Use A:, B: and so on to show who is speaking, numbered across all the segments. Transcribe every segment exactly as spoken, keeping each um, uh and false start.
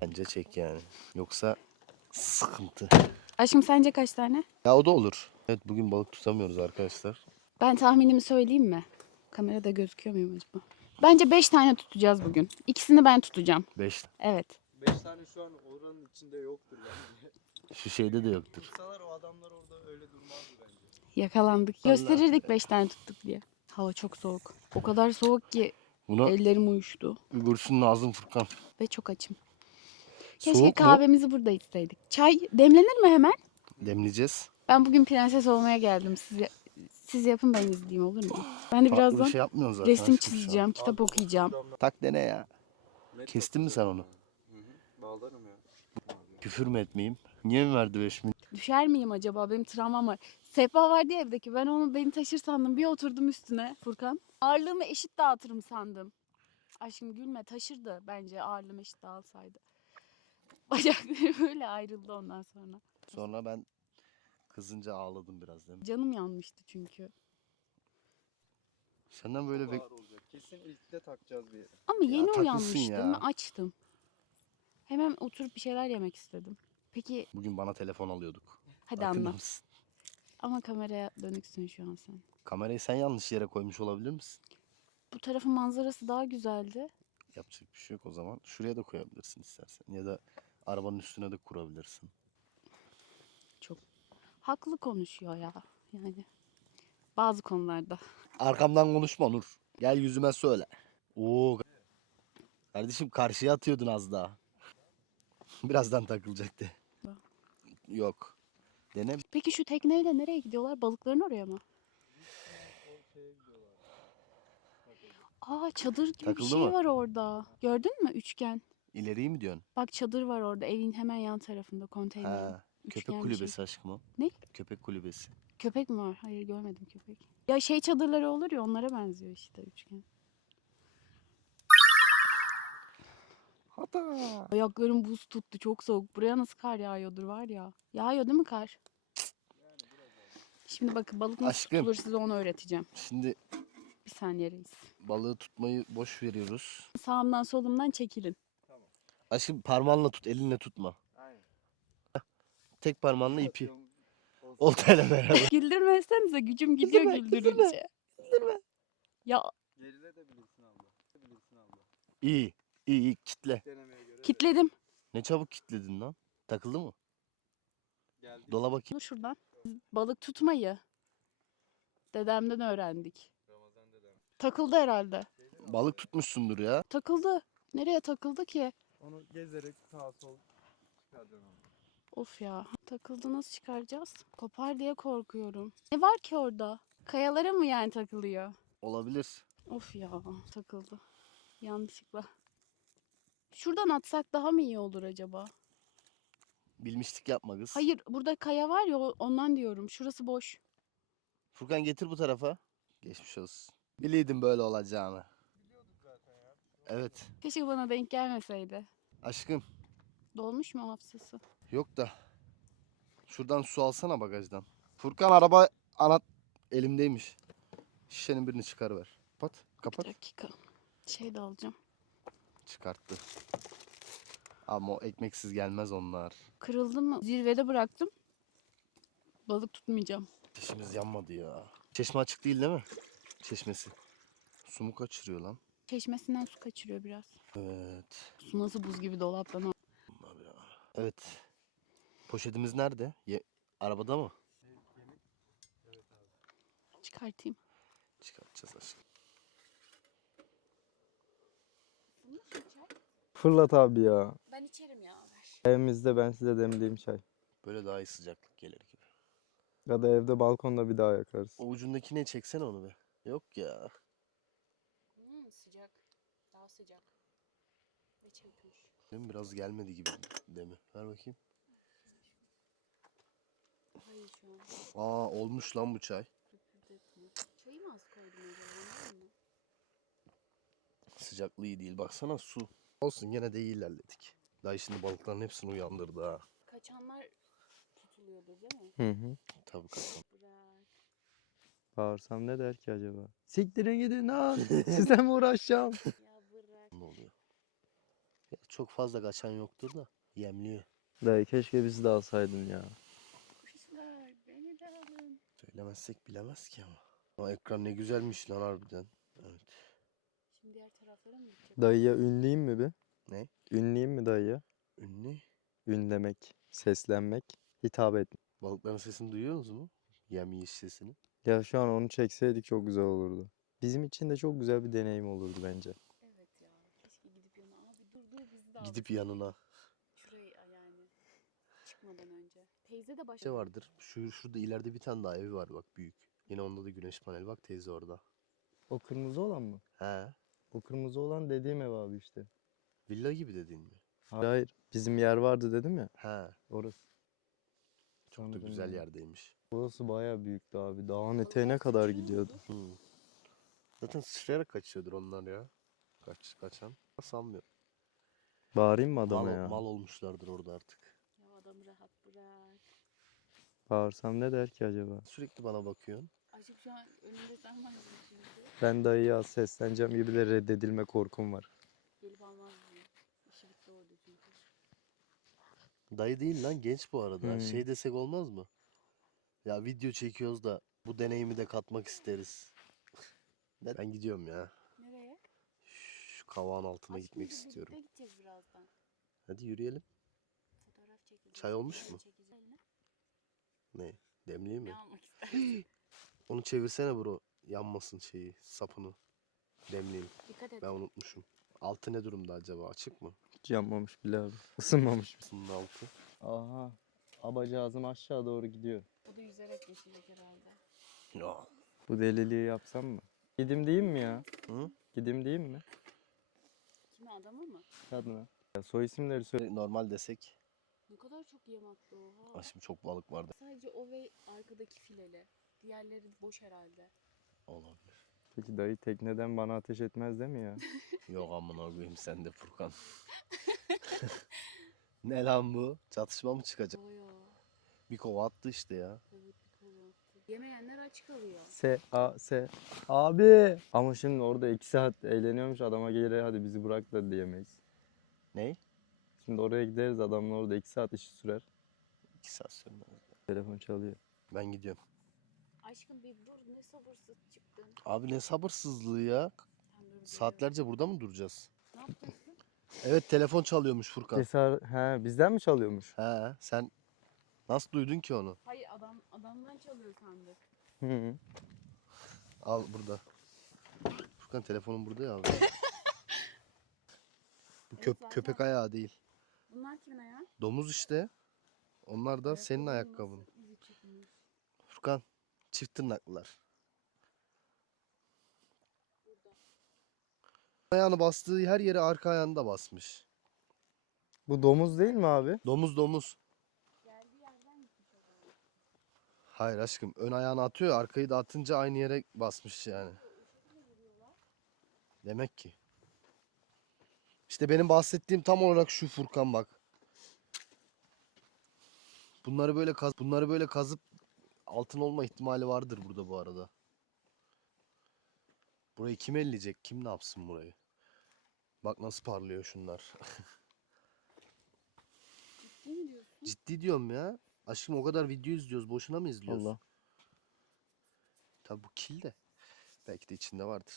A: Bence çek yani. Yoksa sıkıntı.
B: Aşkım sence kaç tane?
A: Ya o da olur. Evet bugün balık tutamıyoruz arkadaşlar.
B: Ben tahminimi söyleyeyim mi? Kamerada gözüküyor muyum acaba? Bence beş tane tutacağız bugün. İkisini ben tutacağım.
A: beş.
B: Evet.
C: beş tane şu an oranın içinde yoktur bence.
A: Şu şeyde de yoktur.
C: Tutsalar o adamlar orada öyle durmazdı bence.
B: Yakalandık.
A: Vallahi.
B: Gösterirdik beş tane tuttuk diye. Hava çok soğuk. O kadar soğuk ki
A: Bunu
B: ellerim uyuştu.
A: Uygursun Nazım Furkan.
B: Ve çok açım. Keşke
A: Soğuk mu?
B: kahvemizi burada içseydik. Çay demlenir mi hemen?
A: Demleyeceğiz.
B: Ben bugün prenses olmaya geldim. Siz, siz yapın ben izleyeyim olur mu? Ben de
A: Farklı
B: birazdan
A: bir şey yapmıyorsun zaten.
B: resim
A: aşkım şu an.
B: çizeceğim, kitap okuyacağım.
A: Tak dene ya. Kestin mi sen onu?
C: Hı hı. Bağlarım ya.
A: Küfür mü etmeyeyim? Niye mi verdi beş bin?
B: Düşer miyim acaba? Benim travmam var. Sehpa vardı ya evdeki. Ben onu beni taşır sandım. Bir oturdum üstüne Furkan. Ağırlığımı eşit dağıtırım sandım. Aşkım gülme, taşırdı bence ağırlığımı eşit dağılsaydı. Bacakları böyle ayrıldı ondan sonra.
A: Sonra ben kızınca ağladım biraz değil mi?
B: Canım yanmıştı çünkü.
A: Senden böyle bek...
C: Ağır olacak. Kesin ilkte takacağız bir yere.
B: Ama yeni
A: takılsın
B: uyanmıştım
A: ya.
B: ve açtım. Hemen oturup bir şeyler yemek istedim. Peki
A: Bugün bana telefon alıyorduk.
B: hadi
A: Farkında
B: anlat.
A: mısın?
B: Ama kameraya dönüksün şu an sen.
A: Kamerayı sen yanlış yere koymuş olabilir misin?
B: Bu tarafın manzarası daha güzeldi.
A: Yapacak bir şey yok o zaman. Şuraya da koyabilirsin istersen. Ya da arabanın üstüne de kurabilirsin.
B: Çok haklı konuşuyor ya. Yani bazı konularda.
A: Arkamdan konuşma Nur. Gel yüzüme söyle. Oo. Kardeşim karşıya atıyordun az daha. Birazdan takılacaktı. Yok. Dene.
B: Peki şu tekneyle nereye gidiyorlar? Balıkların oraya mı? Aa çadır gibi
A: Takıldı
B: bir şey
A: mı?
B: var orada. Gördün mü? Üçgen.
A: İleriyi mi diyorsun?
B: Bak çadır var orada. Evin hemen yan tarafında konteynerin.
A: Ha.
B: Üçgen
A: Köpek
B: bir
A: kulübesi
B: şey.
A: aşkım o.
B: Ne?
A: Köpek kulübesi.
B: Köpek mi var? Hayır görmedim köpek. Ya şey çadırları olur ya onlara benziyor işte üçgen.
A: Hata.
B: Ayaklarım buz tuttu. Çok soğuk. Buraya nasıl kar yağıyordur var ya. Yağıyor değil mi kar? Şimdi bakın balık nasıl
A: Aşkım.
B: tutulur size onu öğreteceğim.
A: Şimdi
B: Bir saniye reis.
A: balığı tutmayı boş veriyoruz.
B: Sağımdan solumdan çekilin.
A: Aşkım parmağınla tut, elinle tutma.
C: Aynen.
A: Tek parmağınla ipi.
C: Atıyorum, olsun.
A: Oltayla beraber.
B: Güldürmezsenize gücüm gidiyor
A: Güldürme,
B: güldürünce.
A: Güldürme.
B: Ya
C: Geride de bilirsin abla. Bilirsin abla.
A: İyi, iyi, iyi. Kitle.
C: Denemeye göre de
B: kitledim.
A: Ne çabuk kitledin lan. Takıldı mı?
C: geldi.
A: Dola bakayım.
B: Dur şuradan. Balık tutmayı dedemden öğrendik.
C: Ramazan dedem.
B: Takıldı herhalde.
A: Balık tutmuşsundur ya.
B: Takıldı. Nereye takıldı ki?
C: Onu gezerek sağa sol çıkaracaksın abi.
B: Of ya. Takıldı nasıl çıkaracağız? Kopar diye korkuyorum. Ne var ki orada? Kayalara mı yani takılıyor?
A: Olabilir.
B: Of ya takıldı. Yanlışlıkla. Şuradan atsak daha mı iyi olur acaba?
A: Bilmişlik yapma kız.
B: Hayır burada kaya var ya ondan diyorum. Şurası boş.
A: Furkan getir bu tarafa. Geçmiş olsun. Biliydim böyle olacağını. Evet.
B: Keşke bana denk gelmeseydi.
A: Aşkım.
B: Dolmuş mu hafızası?
A: Yok da. Şuradan su alsana bagajdan. Furkan araba anahtar elimdeymiş. Şişenin birini çıkarıver. Kapat. Kapat.
B: Bir dakika. Şey de alacağım.
A: Çıkarttı. Ama o ekmeksiz gelmez onlar.
B: Kırıldı mı? Zirvede bıraktım. Balık tutmayacağım.
A: Ateşimiz yanmadı ya. Çeşme açık değil değil mi? Çeşmesi. Su mu kaçırıyor lan?
B: Çeşmesinden su kaçırıyor biraz.
A: Evet.
B: Su nasıl buz gibi dolaptan al.
A: Bunlar ya. Evet. Poşetimiz nerede? Ye- Arabada mı?
B: Çıkartayım.
A: Çıkartacağız aşkım.
C: Fırlat abi ya.
B: Ben içerim ya.
C: Evimizde ben size demleyeyim çay.
A: Böyle daha iyi sıcaklık gelir gibi.
C: Ya da evde balkonda bir daha yakarız.
A: O ucundaki ne çeksene onu be. Yok ya.
B: Hmm, sıcak. Daha sıcak. Ve çekmiş.
A: Değil mi? Biraz gelmedi gibi değil mi? Ver bakayım.
B: Hayır şu an.
A: Aa olmuş lan bu çay.
B: Çayı mı az koydum acaba? Değil mi?
A: Sıcaklığı iyi değil. Baksana su. Olsun gene de iyi ilerledik. Daha şimdi balıkların hepsini uyandırdı ha.
B: Kaçanlar tutuluyordu değil mi?
C: Hı hı.
A: Tabii kaçın.
B: Bırak.
C: Bağırsam ne der ki acaba? Siktirin gidin lan. Size mi uğraşacağım?
B: Ya bırak.
A: Ne oluyor? Ya çok fazla kaçan yoktur da yemliyor.
C: Dayı keşke bizi de alsaydın ya.
B: Kuşlar beni de alın.
A: Söylemezsek bilemez ki ama. Ama ekran ne güzelmiş lan harbiden. Evet.
B: Şimdi diğer taraflara mı gidecek?
C: Dayıya ünleyeyim mi bir?
A: Ne?
C: Ünleyeyim mi dayıya?
A: Ünlü.
C: Ünlemek, seslenmek, hitap etmek.
A: Balıkların sesini duyuyorsunuz mu? Yem yiyiş sesini.
C: Ya şu an onu çekseydik çok güzel olurdu. Bizim için de çok güzel bir deneyim olurdu bence.
B: Evet ya. Keşke gidip yanına. Abi dur dur bizi de al.
A: Gidip yanına.
B: Şuraya yani. Çıkmadan önce. Teyze de başka.
A: Şey vardır. Şu, şurada ileride bir tane daha evi var bak büyük. Yine onda da güneş paneli bak teyze orada.
C: O kırmızı olan mı?
A: He.
C: O kırmızı olan dediğim ev abi işte.
A: Villa gibi dediğin mi?
C: Hayır, bizim yer vardı dedim ya.
A: He.
C: Orası.
A: Çok da
C: Anladım
A: güzel
C: yani.
A: yerdeymiş.
C: Burası bayağı büyüktü abi. Dağın eteğine kadar gidiyordu.
A: Hı. Zaten sıçrayarak kaçıyordur onlar ya. Kaç, kaçan. Sanmıyorum.
C: Bağırayım mı adama
A: Mal,
C: ya?
A: mal olmuşlardır orada artık.
B: Ya adamı rahat bırak.
C: Bağırsam ne der ki acaba?
A: Sürekli bana bakıyorsun.
B: Aşkım şu an önünde sen varsın şimdi.
C: Ben dayıya sesleneceğim gibi de reddedilme korkum var.
B: Gelip almaz mı? İşi bitti orada çünkü.
A: Dayı değil lan genç bu arada.
C: Hmm.
A: Şey desek olmaz mı? Ya video çekiyoruz da bu deneyimi de katmak isteriz. Ne- Ben gidiyorum ya.
B: Nereye?
A: Şu kavağın altına
B: Aşkım
A: gitmek
B: dur,
A: istiyorum.
B: birlikte gideceğiz birazdan.
A: Hadi yürüyelim.
B: Fotoğraf çekeceğiz.
A: Çay olmuş mu?
B: Çekeceğiz. Eline.
A: Ne? Demleyeyim
B: Ne
A: mi?
B: almak istersin?
A: Onu çevirsene bro. Yanmasın şeyi, sapını. Demleyeyim.
B: Dikkat et.
A: Ben unutmuşum. Altı ne durumda acaba? Açık mı?
C: Hiç yanmamış bile abi. Isınmamış.
A: Isının altı.
C: Aha. Abacağızım aşağı doğru gidiyor.
B: O da yüzerek geçecek herhalde.
A: Ya.
C: Bu deliliği yapsam mı? Gidim diyeyim mi ya?
A: Hı?
C: Gidim diyeyim mi?
B: Kime adama mı?
C: Kadına. Ya soy isimleri söyle.
A: Normal desek.
B: Ne kadar çok yem attı oha.
A: Ah, şimdi çok balık vardı.
B: Sadece o ve arkadaki fileli. Diğerleri boş herhalde.
A: Olabilir.
C: Peki dayı tekneden bana ateş etmez değil mi ya?
A: Yok amına koyayım sen de Furkan. Ne lan bu? Çatışma mı çıkacak?
B: Baya.
A: Bir kova attı işte ya.
B: Evet bir kolu attı. Yemeyenler aç kalıyor.
C: S A S. Abi. Ama şimdi orada iki saat eğleniyormuş adama gelir hadi bizi bırak da diyemeyiz.
A: Ney?
C: Şimdi oraya gideriz adamın orada iki saat işi sürer.
A: İki saat sürmez.
C: Telefon çalıyor.
A: Ben gidiyorum.
B: Aşkım bir dur ne sabırsız çıktın.
A: Abi ne sabırsızlığı ya.
B: Sen dur geliyorum.
A: Saatlerce burada mı duracağız?
B: Ne yapacaksın?
A: Evet telefon çalıyormuş Furkan.
C: Cesar he bizden mi çalıyormuş?
A: He sen nasıl duydun ki onu?
B: Hayır adam adamdan çalıyor sandık.
C: Hı -hı.
A: Al burada. Furkan telefonun burada ya abi. Bu
B: Evet,
A: köp
B: zaten.
A: köpek ayağı değil.
B: Bunlar kimin ayağı?
A: Domuz işte. Onlar da senin
B: Ayakkabının
A: ayakkabın.
B: nasıl izi çıkmış?
A: Furkan çift tırnaklılar. Ayağını bastığı her yere arka ayağını da basmış.
C: Bu domuz değil mi abi?
A: Domuz domuz.
B: Geldiği yerden gitmiş o zaman.
A: Hayır aşkım ön ayağını atıyor ya, arkayı da atınca aynı yere basmış yani.
B: O şekilde vuruyorlar.
A: Demek ki. İşte benim bahsettiğim tam olarak şu Furkan bak. Bunları böyle kaz bunları böyle kazıp altın olma ihtimali vardır burada bu arada. Burayı kim elleyecek? Kim ne yapsın burayı? Bak nasıl parlıyor şunlar.
B: Ciddi mi diyorsun?
A: Ciddi diyorum ya. Aşkım o kadar video izliyoruz. Boşuna mı izliyoruz?
C: Allah.
A: Tabi bu kil de. Belki de içinde vardır.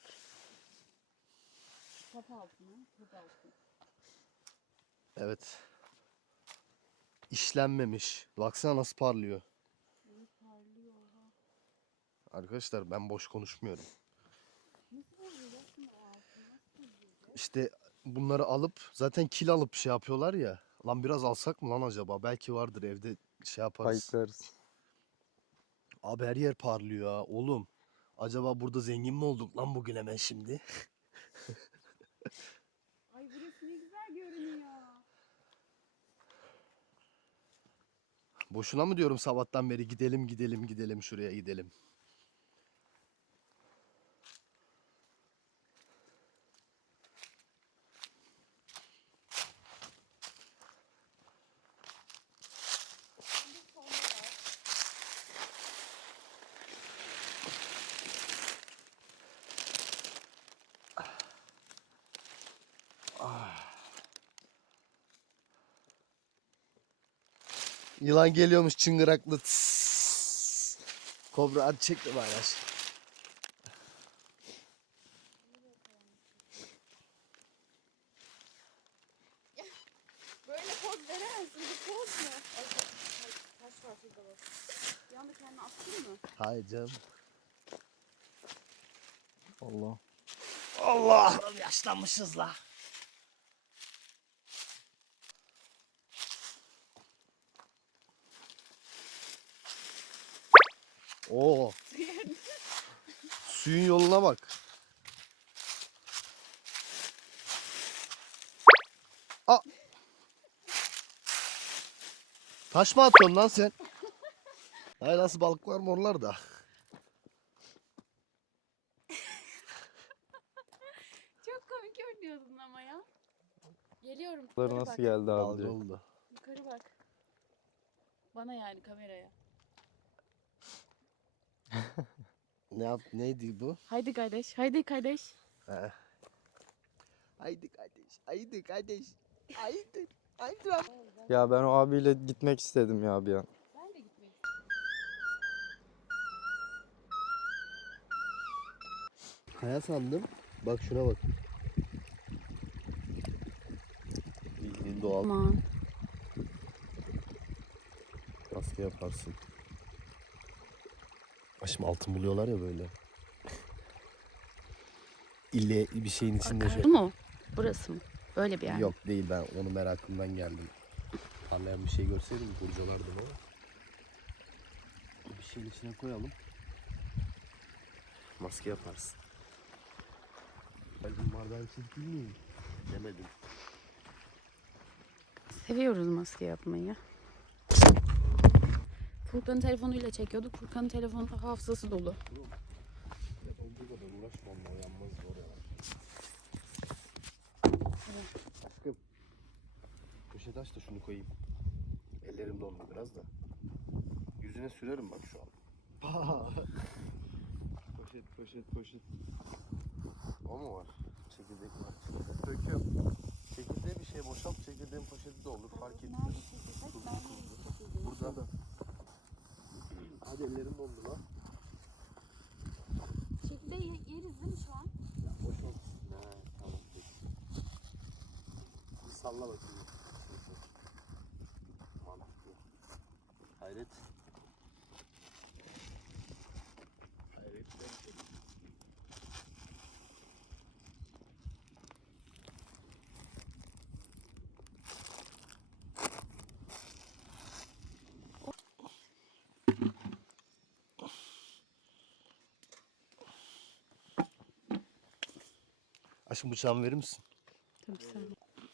B: Top altı mı? Top altı.
A: Evet. İşlenmemiş. Baksana nasıl parlıyor.
B: Evet parlıyor oha.
A: Arkadaşlar ben boş konuşmuyorum.
B: Nasıl vuracaksın o altını? Nasıl vuracaksın?
A: İşte bunları alıp zaten kil alıp şey yapıyorlar ya. Lan biraz alsak mı lan acaba? Belki vardır evde şey yaparız.
C: Kayıtlarız.
A: Abi her yer parlıyor ha oğlum. Acaba burada zengin mi olduk lan bugün hemen şimdi?
B: Ay burası ne güzel görünüyor.
A: Boşuna mı diyorum sabahtan beri gidelim gidelim gidelim şuraya gidelim.
B: Şimdi sonda var.
A: Yılan geliyormuş çıngıraklı. Tıs. Kobra hadi çek de bari aşağı.
B: Böyle poz veremezsin. Bu poz mu? Ay, taş var şurada bak. Bir anda kendini attın mı?
A: Hayır canım.
C: Allah.
A: Allah'ım yaşlanmışız la. Oo. Suyun yoluna bak. Aa. Taş mı atıyorsun lan sen? Hayır nasıl balıklar morlar da.
B: Çok komik görünüyorsun ama ya. Geliyorum.
C: Bunlar
B: Yukarı
C: nasıl
B: bak.
C: geldi abi
A: Dalga
C: direkt?
A: oldu.
B: Yukarı bak. Bana yani kameraya.
A: Ne yap neydi bu?
B: Haydi kardeş. Haydi kardeş.
A: He. Haydi kardeş. Haydi kardeş. Haydi. Haydi lan.
C: Ya ben o abiyle gitmek istedim ya bir an.
B: Ben de gitmek
A: Kaya sandım. Bak şuna bak. Bildiğin doğal.
B: Aman.
A: Maske yaparsın. Şimdi altın buluyorlar ya böyle. İlle bir şeyin içinde şey.
B: Bu mu? Burası mı? Böyle bir yer mi?
A: Yok değil, ben onu merakımdan geldim. Parlayan bir şey görseydim kurcalardım ama. Bir şeyin içine koyalım. Maske yaparsın. Ben bunlardan çirkin miyim? Demedim.
B: Seviyoruz maske yapmayı. Furkan'ın telefonuyla çekiyorduk. Furkan'ın telefonu hafızası dolu.
A: Olduğu kadar uğraşma onunla, uyanmaz zor ya. Aşkım. Poşet aç da şunu koyayım. Ellerim dondu biraz da. Yüzüne sürerim bak şu an. Poşet poşet poşet. O mu var? Çekirdek var. Döküyorum. Çekirdeği bir şey boşalt, çekirdeğin poşeti de olur, fark etmiyor. Burada da. Hadi ellerim dondu lan.
B: Çekirdeği yeriz değil mi şu an?
A: Ya boş ol. Ne tamam peki. Bir salla bakayım. Mantıklı. Hayret. Hayret. Aşkım bıçağımı verir misin?
B: Tabii sen.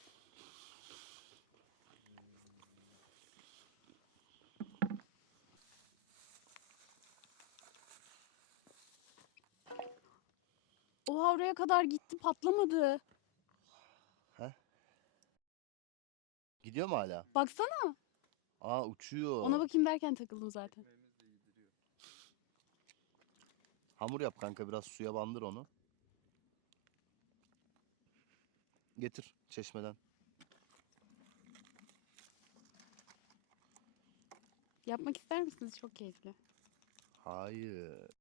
B: Oha oraya kadar gitti patlamadı.
A: Gidiyor mu hala?
B: Baksana.
A: Aa uçuyor.
B: Ona bakayım derken takıldım zaten.
A: Hamur yap kanka, biraz suya bandır onu. Getir çeşmeden.
B: Yapmak ister misiniz? Çok keyifli.
A: Hayır.